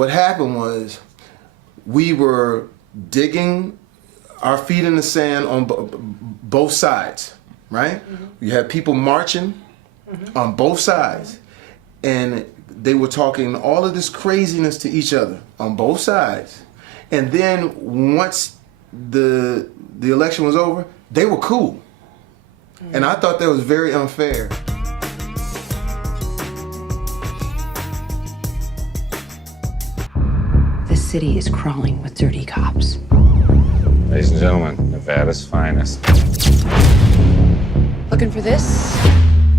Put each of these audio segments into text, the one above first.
what happened was we were digging our feet in the sand on both sides, right? You had people marching on both sides, and they were talking all of this craziness to each other on both sides. And then once the election was over, they were cool. And I thought that was very unfair. The city is crawling with dirty cops. Ladies and gentlemen, Nevada's finest. Looking for this?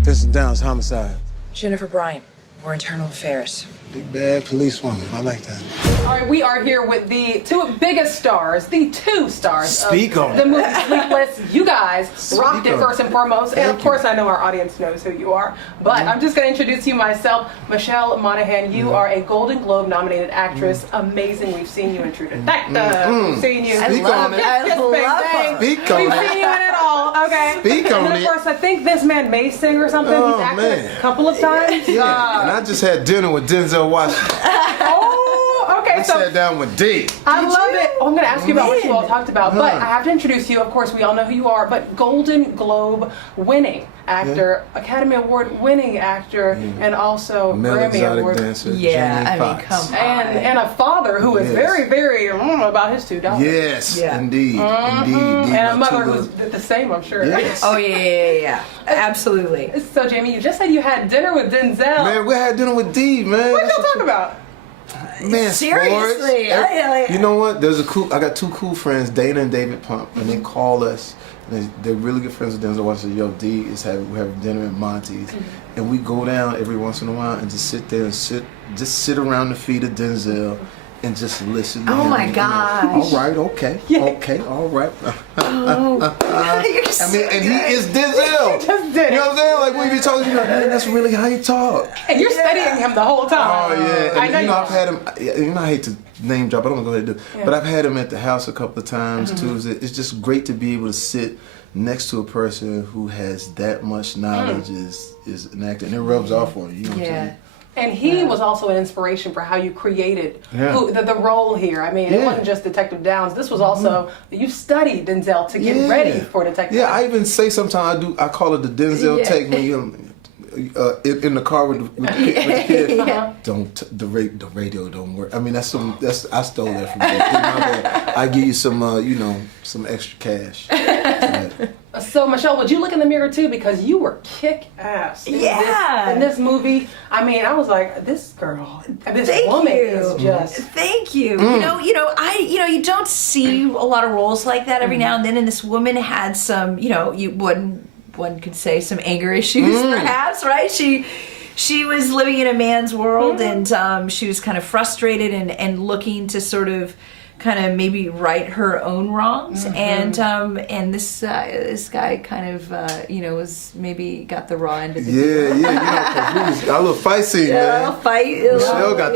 Vincent Downs, homicide. Jennifer Bryant. We're internal affairs. Big bad policewoman. I like that. All right, we are here with the two biggest stars, the two stars Speak of on the it. movie Sleepless. You guys rocked it on first and foremost. And of course, I know our audience knows who you are. But I'm just going to introduce you myself. Michelle Monaghan, you are a Golden Globe nominated actress. Amazing. We've seen you in True Detective. We've seen you. Speak on it. Yes, bang. Speak on We've it. seen you in it all. Okay. Speak and on then, it. of course, I think this man may sing or something. Oh, He's acted man. a couple of times. Yeah, and I just had dinner with Denzel Washington. Oh, okay. I So sat down with D. I love it. Oh, I'm going to ask you about what you all talked about, but I have to introduce you. Of course, we all know who you are, but Golden Globe winning actor, Academy Award winning actor, and also Male Grammy exotic Award. dancer. Yeah, Jamie I mean, Foxx. come on. And a father who is Yes. very, very about his $2. Yes, Yeah. indeed, indeed. And a My mother two who's little- the same, I'm sure. Yes. Oh, yeah. Absolutely. So, Jamie, you just said you had dinner with Denzel. Man, we had dinner with D, man. What did y'all talk about? Man, Seriously, sports. You know what? I got two cool friends, Dana and David Pump, and they call us. And they're really good friends with Denzel Washington. Yo, D is we're having dinner at Monty's, and we go down every once in a while and just sit there and sit around the feet of Denzel. And just listen to Oh him. my You know, gosh. all right, okay, okay, all right. I mean, and he is Denzel. Just did You know it. what I'm saying? Like when you be talking, you're like, man, that's really how you talk. And you're studying him the whole time. Oh yeah, I and know you know I've are. had him. You know I hate to name drop, but I'm gonna go ahead and do it. But I've had him at the house a couple of times too. It's just great to be able to sit next to a person who has that much knowledge is an actor, and it rubs off on you. You know what I'm saying? And he was also an inspiration for how you created the role here. I mean, it wasn't just Detective Downs. This was also, you studied Denzel to get ready for Detective Yeah, Downs. I even say sometimes I call it the Denzel take when you in the car with the kid. Don't the radio don't work. I mean I stole that from you. I give you some some extra cash. So, Michelle, would you look in the mirror too? Because you were kick-ass. In this movie. I mean, I was like, this girl, this woman is just... Thank you. You don't see a lot of roles like that every now and then, and this woman had some, one could say some anger issues perhaps, right? She was living in a man's world, and she was kind of frustrated and looking to sort of kind of maybe right her own wrongs, and this guy kind of was maybe got the raw end of the deal. Cause our little fight scene, man. Michelle got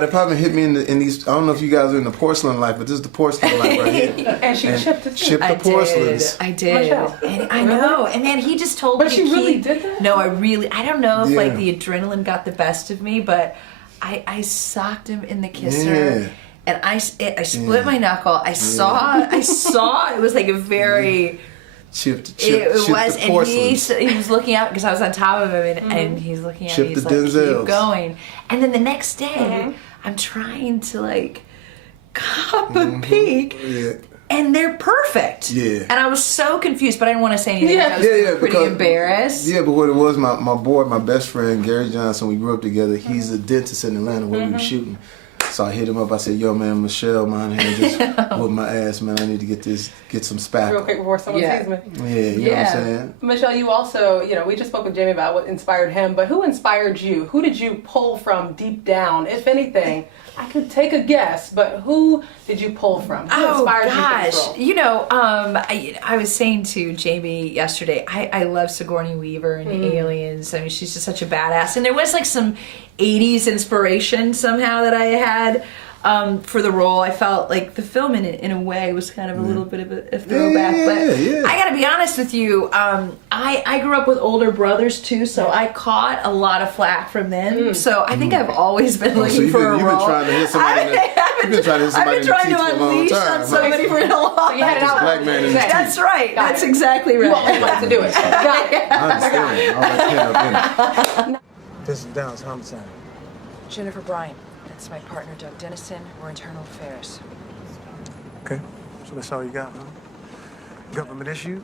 the pot and hit me in these. I don't know if you guys are in the porcelain life, but this is the porcelain life right here. And she chipped it too. Chipped the porcelains. I did. Michelle. And I know. And then he just told me But she really did that? No, I don't know if like the adrenaline got the best of me, but I socked him in the kisser. Yeah. And I split my knuckle. I saw it was like a very Chipped it was, the and he was looking out because I was on top of him, and he's looking at me. He's like, Denzels. keep going. And then the next day, I'm trying to like cop a peek, and they're perfect. Yeah. And I was so confused, but I didn't want to say anything. I was pretty embarrassed. Yeah, but what it was, my best friend Gary Johnson, we grew up together. He's a dentist in Atlanta where we were shooting. So I hit him up. I said, "Yo, man, Michelle Monaghan just whooped my ass, man. I need to get some spackle." Real quick before someone sees me. Yeah, you know what I'm saying? Michelle, you also, we just spoke with Jamie about what inspired him, but who inspired you? Who did you pull from deep down, if anything? I could take a guess, but who did you pull from? Who inspired you for this role? I was saying to Jamie yesterday, I love Sigourney Weaver and Aliens. I mean, she's just such a badass. And there was like some 80s inspiration somehow that I had. for the role. I felt like the film in a way was kind of a little bit of a throwback. But I gotta be honest with you, I grew up with older brothers too, so I caught a lot of flack from them. So I think I've always been looking for a role. You've been trying to hit somebody I've been trying to unleash on somebody for a long time. You had it out. Black man in the teeth. That's right. That's exactly right. You always like to do it. Got it. I understand. All that pent up in it. This is Downs homicide. Jennifer Bryant. That's my partner, Doug Dennison. We're internal affairs. Okay, so that's all you got, huh? Government issue?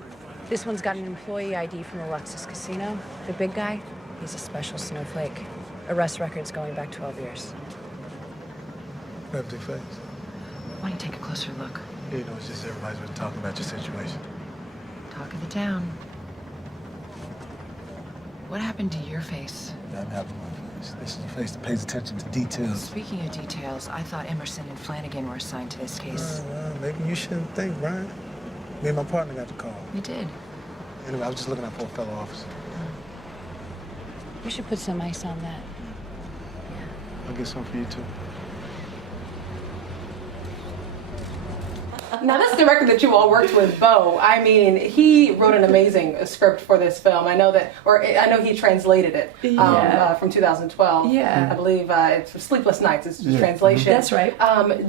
This one's got an employee ID from the Lexus Casino. The big guy, he's a special snowflake. Arrest records going back 12 years. Empty face. Why don't you take a closer look? You know, it's just everybody's been talking about your situation. Talk of the town. What happened to your face? I'm happy with my face. This is a face that pays attention to details. Speaking of details, I thought Emerson and Flanagan were assigned to this case. Well, maybe you shouldn't think, Brian. Me and my partner got the call. You did. Anyway, I was just looking out for a fellow officer. We should put some ice on that. I'll get some for you, too. Now, this director that you all worked with, Bo, I mean, he wrote an amazing script for this film. I know he translated it from 2012. Yeah. I believe it's Sleepless Nights is the translation. That's right.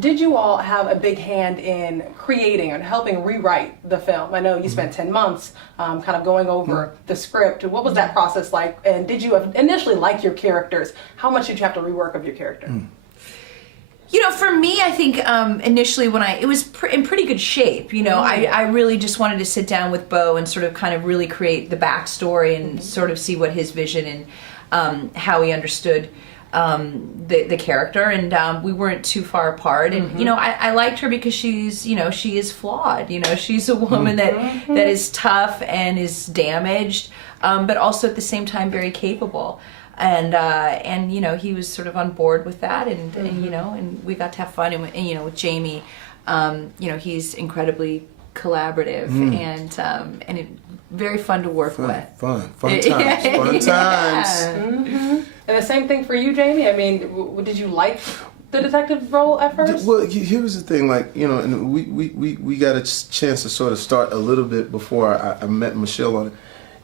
Did you all have a big hand in creating and helping rewrite the film? I know you spent 10 months kind of going over the script. What was that process like? And did you initially like your characters? How much did you have to rework of your character? You know, for me, I think initially when it was in pretty good shape. You know, I really just wanted to sit down with Bo and sort of kind of really create the backstory and sort of see what his vision and how he understood the character. And we weren't too far apart. And, you know, I liked her because she's, you know, she is flawed. You know, she's a woman that is tough and is damaged, but also at the same time very capable. And you know, he was sort of on board with that, and you know, and we got to have fun. And you know, with Jamie, you know, he's incredibly collaborative and very fun to work with. Fun times. And the same thing for you, Jamie. I mean, did you like the detective role at first? Well, here was the thing, like, you know, and we got a chance to sort of start a little bit before I met Michelle on it.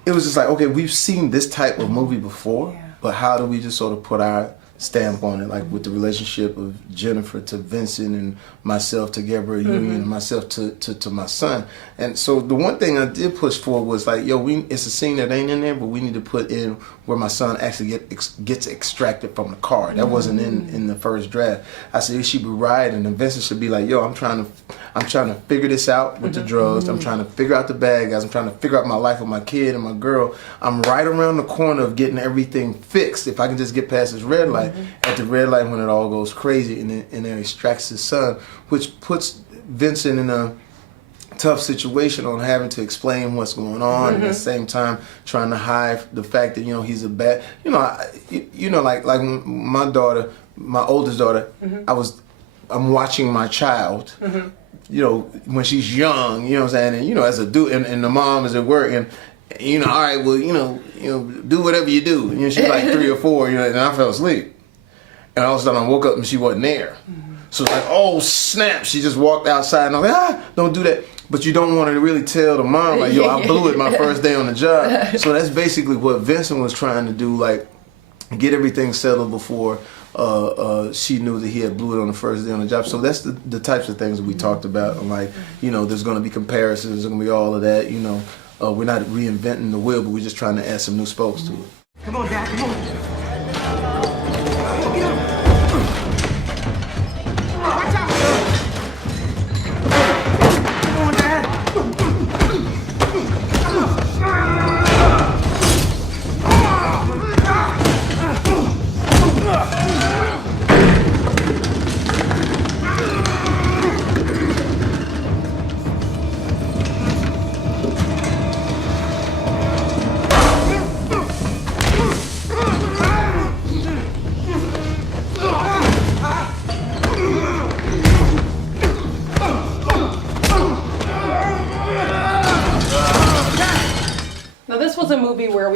It was just like, okay, we've seen this type of movie before. Yeah. But how do we just sort of put our stamp on it, like with the relationship of Jennifer to Vincent and myself to Gabrielle Union and myself to my son. And so the one thing I did push for was like, yo, it's a scene that ain't in there, but we need to put in where my son actually gets extracted from the car. That wasn't in the first draft. I said, she be right, and then Vincent should be like, yo, I'm trying to figure this out with the drugs. I'm trying to figure out the bad guys. I'm trying to figure out my life with my kid and my girl. I'm right around the corner of getting everything fixed. If I can just get past this red light, at the red light when it all goes crazy, and then extracts his son, which puts Vincent in a tough situation on having to explain what's going on, and at the same time trying to hide the fact that, you know, he's a bad, like my daughter, my oldest daughter, I'm watching my child, you know, when she's young, you know what I'm saying, and, you know, as a dude, and the mom is at work, and, you know, all right, well, you know, do whatever you do. You know, she's like 3 or 4, you know, and I fell asleep. And all of a sudden I woke up and she wasn't there. So it's like, oh snap, she just walked outside, and I'm like, don't do that. But you don't want to really tell the mom, like, yo, I blew it my first day on the job. So that's basically what Vincent was trying to do, like, get everything settled before she knew that he had blew it on the first day on the job. So that's the types of things that we talked about. And, like, you know, there's going to be comparisons, there's going to be all of that, you know. We're not reinventing the wheel, but we're just trying to add some new spokes to it. Come on, Dad, come on.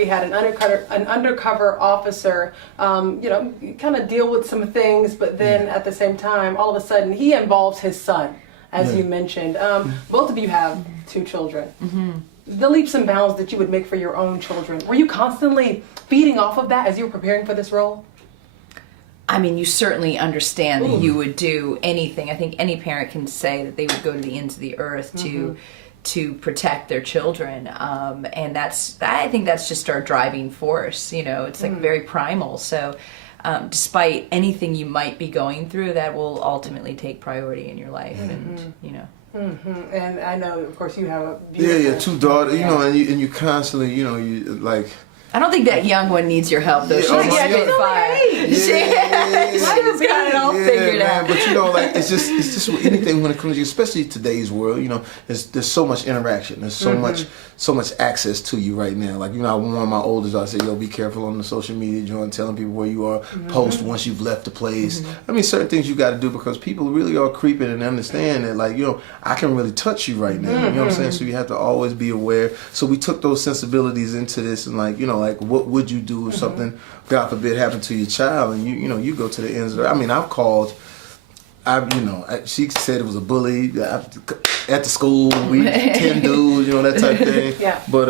we had an undercover officer, kind of deal with some things, but then at the same time, all of a sudden, he involves his son, as you mentioned. Both of you have 2 children. The leaps and bounds that you would make for your own children, were you constantly feeding off of that as you were preparing for this role? I mean, you certainly understand that you would do anything. I think any parent can say that they would go to the ends of the earth to protect their children, and I think that's just our driving force. It's like very primal. So, despite anything you might be going through, that will ultimately take priority in your life, and And I know, of course, you have a beautiful... Yeah, 2 daughters, and you constantly, you like... I don't think that young one needs your help, though. She's only 8. She's got it all figured out. But it's just anything when it comes to you, especially today's world. There's so much interaction. There's so much access to you right now. Like I warn my oldest. I say, be careful on the social media, John, telling people where you are. Post once you've left the place. I mean, certain things you got to do because people really are creeping and understand that, I can really touch you right now. You know what I'm saying? So you have to always be aware. So we took those sensibilities into this, and what would you do if something, God forbid, happened to your child, and you go to the ends of the... I mean, I've called... she said it was a bully at the school. We 10 dudes, that type of thing. Yeah. But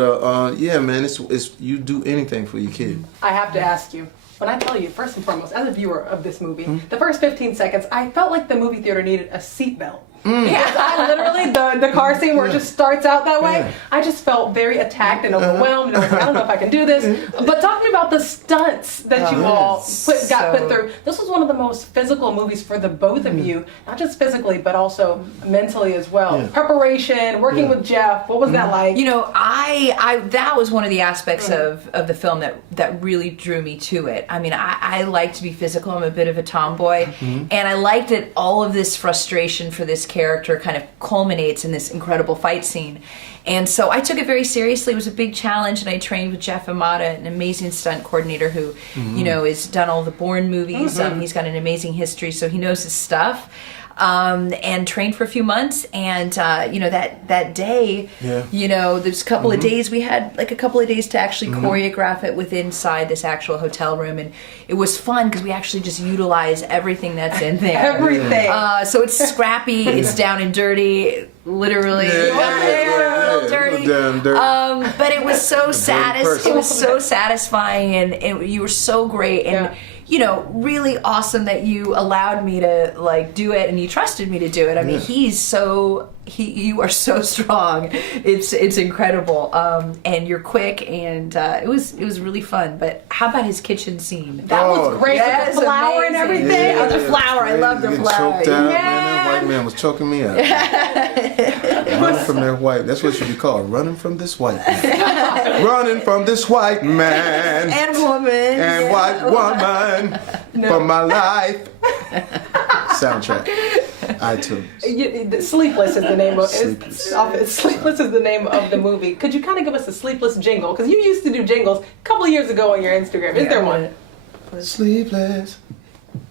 man, it's you do anything for your kid. I have to ask you. When I tell you, first and foremost, as a viewer of this movie, the first 15 seconds, I felt like the movie theater needed a seatbelt. Because I literally, the car scene where it just starts out that way, I just felt very attacked and overwhelmed. And I was like, I don't know if I can do this. But talk to me about the stunts that you all got put through. This was one of the most physical movies for the both of you, not just physically, but also mentally as well. Preparation, working with Jeff, what was that like? I that was one of the aspects of the film that really drew me to it. I mean, I like to be physical. I'm a bit of a tomboy. And I liked that all of this frustration for this character kind of culminates in this incredible fight scene. And so I took it very seriously. It was a big challenge, and I trained with Jeff Amata, an amazing stunt coordinator who, has done all the Bourne movies. He's got an amazing history, so he knows his stuff. And trained for a few months, and that day, there's a couple of days, we had like a couple of days to actually choreograph it inside this actual hotel room, and it was fun because we actually just utilize everything that's in there. Everything. So it's scrappy, it's down and dirty, literally. A little dirty. But it was so satisfying, and you were so great, and really awesome that you allowed me to do it, and you trusted me to do it. I mean, you are so strong. It's incredible. And you're quick, and it was really fun. But how about his kitchen scene? That was great. With the flour amazing. and everything. The flour. I love the flour. Choked out, man. That white man was choking me out. Running from that white. That's what should be called. Running from this white man. Running from this white man. And woman. And white woman. For my life. Soundtrack. iTunes. Sleepless is the name of Sleepless. Sleepless is the name of the movie. Could you kind of give us a Sleepless jingle? Because you used to do jingles a couple of years ago on your Instagram. Is there one? Sleepless,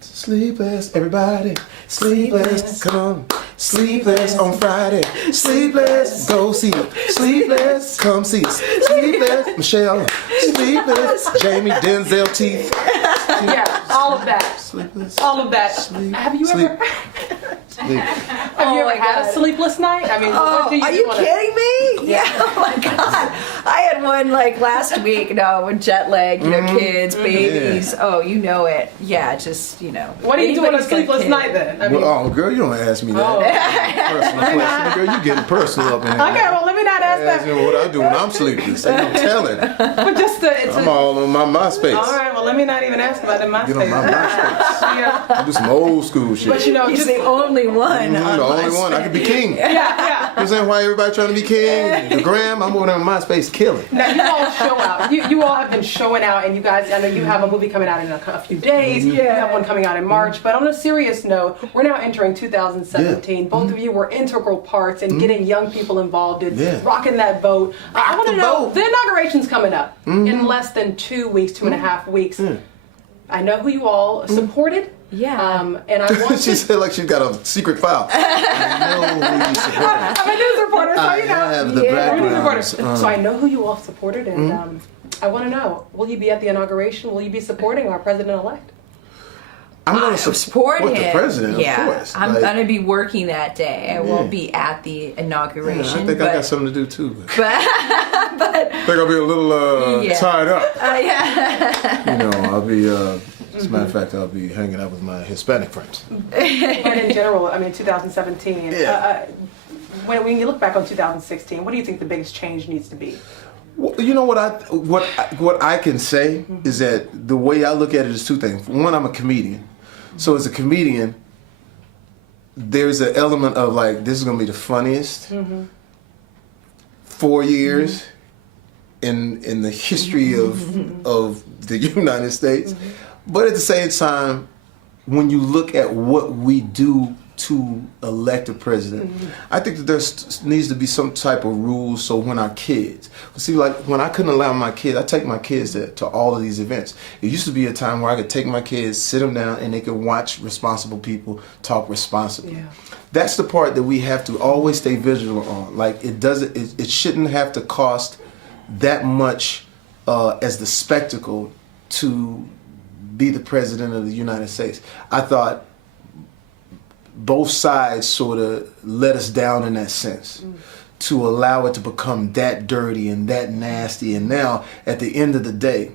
sleepless, everybody. Sleepless, come on. Sleepless on Friday. Sleepless, go see it. Sleepless, come see us. Sleepless, Michelle. Sleepless, Jamie, Denzel, Teeth. Yeah, all of that. Sleepless. All of that. Have you ever had a sleepless night? I mean, what do you are you kidding me? Yeah. Oh my God. I had one last week. With jet lag, kids, babies. Yeah. Oh, you know it. Yeah, just What are you doing on a sleepless night then? I mean, girl, you don't ask me that. Personal question, girl. You getting personal up in here. Okay, well, let me not ask that. Asking what I do when I'm sleepless. Ain't no telling. But I'm all on my MySpace. All right, well, let me not even ask about the MySpace. Get on my MySpace. I do some old school shit. But he's the only one. The only one. I could be king. Yeah. You know what I'm saying? Why everybody trying to be king? The gram, I'm over there on MySpace killing. Now, you all show out. You all have been showing out, and you guys, I know you have a movie coming out in a few days. You have one coming out in March. But on a serious note, we're now entering 2017. Both of you were integral parts in getting young people involved in rocking that boat. I want to know, the inauguration's coming up in less than 2 weeks, 2.5 weeks. I know who you all supported. Yeah. And I want She said like she's got a secret file. I know who you supported. I'm a news reporter, so I have the background. So I know who you all supported, and I want to know, will you be at the inauguration? Will you be supporting our president-elect? I'm going to support him. the president, yeah. of course. I'm going to be working that day. I won't be at the inauguration. I think I got something to do too. But I think I'll be a little tied up. Yeah. You know, I'll be, as a matter of fact, I'll be hanging out with my Hispanic friends. And in general, I mean, 2017, when you look back on 2016, what do you think the biggest change needs to be? Well, you know what I can say is that the way I look at it is two things. One, I'm a comedian. So as a comedian, there's an element of like, this is going to be the funniest 4 years in the history of the United States. But at the same time, when you look at what we do to elect a president, I think that there needs to be some type of rules. So when our kids, see, like when I couldn't allow my kids, I take my kids to all of these events. It used to be a time where I could take my kids, sit them down, and they could watch responsible people talk responsibly. Yeah. That's the part that we have to always stay vigilant on. Like it shouldn't have to cost that much as the spectacle to be the president of the United States. I thought both sides sort of let us down in that sense to allow it to become that dirty and that nasty. And now, at the end of the day,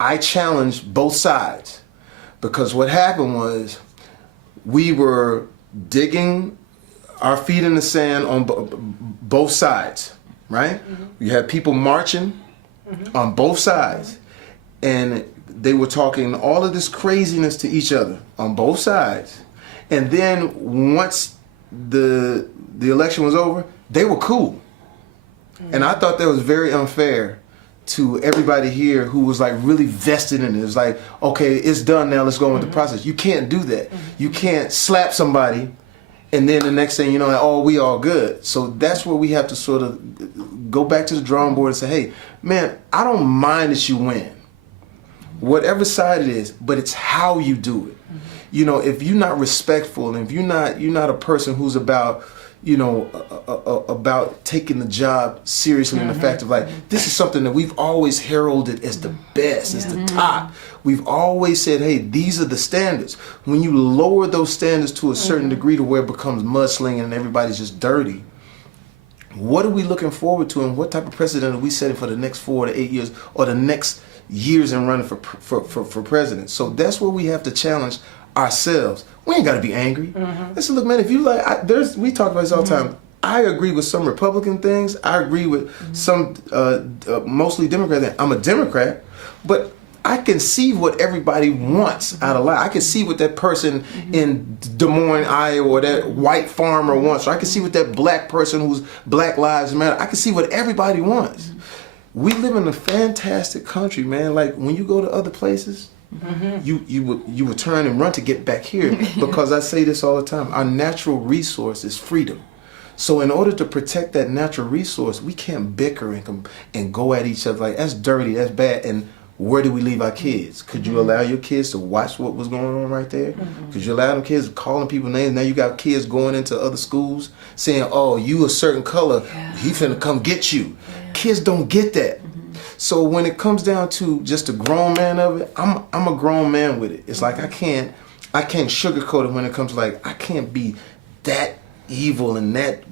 I challenged both sides, because what happened was we were digging our feet in the sand on both sides, right? You had people marching on both sides, and they were talking all of this craziness to each other on both sides. And then once the election was over, they were cool. And I thought that was very unfair to everybody here who was like really vested in it. It was like, okay, it's done now, let's go on with the process. You can't do that. You can't slap somebody and then the next thing you know, like, oh, we all good. So that's where we have to sort of go back to the drawing board and say, hey, man, I don't mind that you win, whatever side it is, but it's how you do it. You know, if you're not respectful, and if you're not a person who's about, you know, about taking the job seriously, and the fact of like, this is something that we've always heralded as the best, as the top. We've always said, hey, these are the standards. When you lower those standards to a certain degree to where it becomes mudslinging and everybody's just dirty, what are we looking forward to, and what type of precedent are we setting for the next 4 to 8 years, or the next years in running for president? So that's where we have to challenge ourselves. We ain't got to be angry. Listen, look, man, if you like, we talk about this all the time. I agree with some Republican things. I agree with some, mostly Democrat. I'm a Democrat, but I can see what everybody wants out of life. I can see what that person in Des Moines, Iowa, or that white farmer wants. Or I can see what that black person who's Black Lives Matter. I can see what everybody wants. We live in a fantastic country, man. Like when you go to other places, you would turn and run to get back here, because I say this all the time. Our natural resource is freedom. So in order to protect that natural resource, we can't bicker and go at each other like, that's dirty, that's bad. And where do we leave our kids? Could you allow your kids to watch what was going on right there? Could you allow them kids calling people names? Now you got kids going into other schools saying, oh, you a certain color, he finna come get you. Kids don't get that. So when it comes down to just a grown man of it, I'm a grown man with it. It's like I can't sugarcoat it when it comes to like, I can't be that evil and that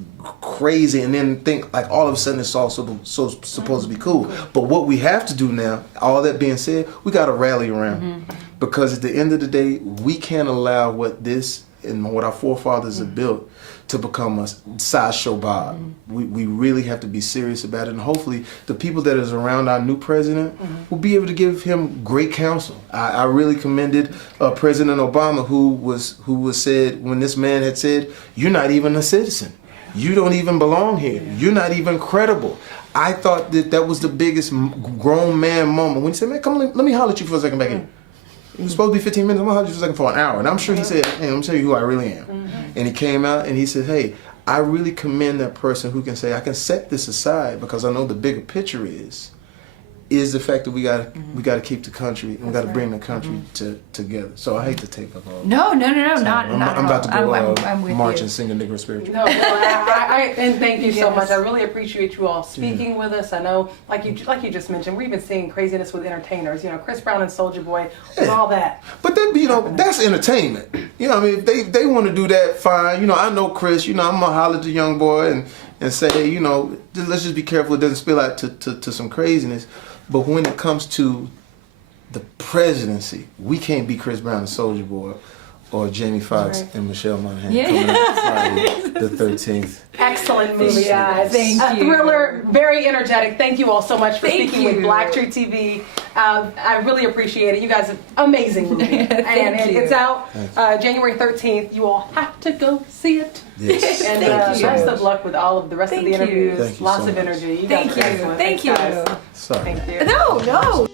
crazy and then think like all of a sudden it's all so supposed to be cool. But what we have to do now, all that being said, we got to rally around, because at the end of the day, we can't allow what this and what our forefathers have built to become a sideshow Bob. We really have to be serious about it, and hopefully the people that is around our new president will be able to give him great counsel. I really commended President Obama, who was said, when this man had said, you're not even a citizen. You don't even belong here. You're not even credible. I thought that was the biggest grown man moment when he said, man, come let me holler at you for a second back here. It was supposed to be 15 minutes. I'm going to holler at you for a second for an hour. And I'm sure he said, hey, I'm going to tell you who I really am. And he came out and he said, hey, I really commend that person who can say, I can set this aside because I know the bigger picture is is the fact that we gotta keep the country, we gotta bring the country together. So I hate to take up all. No, not I'm about to go I'm with march you. and sing a Negro spiritual. No, and thank you so Yes. much. I really appreciate you all speaking with us. I know, like you just mentioned, we've been seeing craziness with entertainers. You know, Chris Brown and Soulja Boy, with all that. But then, you know, that's entertainment. You know, I mean, if they want to do that, fine. You know, I know Chris. You know, I'm gonna holler at the young boy and say, hey, you know, let's just be careful it doesn't spill out to some craziness. But when it comes to the presidency, we can't be Chris Brown and Soulja Boy or Jamie Foxx and Michelle Monaghan coming out Friday the 13th. Excellent movie, guys. Thank you. Thriller, very energetic. Thank you all so much for Thank speaking with you. Black Tree TV. I really appreciate it. You guys are amazing movie. and you. it's out January 13th. You all have to go see it. Yes. And Thank you so best much. of luck with all of the rest of Thank the you. interviews. Thank you Lots so of much. energy. You Thank guys you. are excellent. Thank Thanks, you. guys. Sorry. Thank you. No.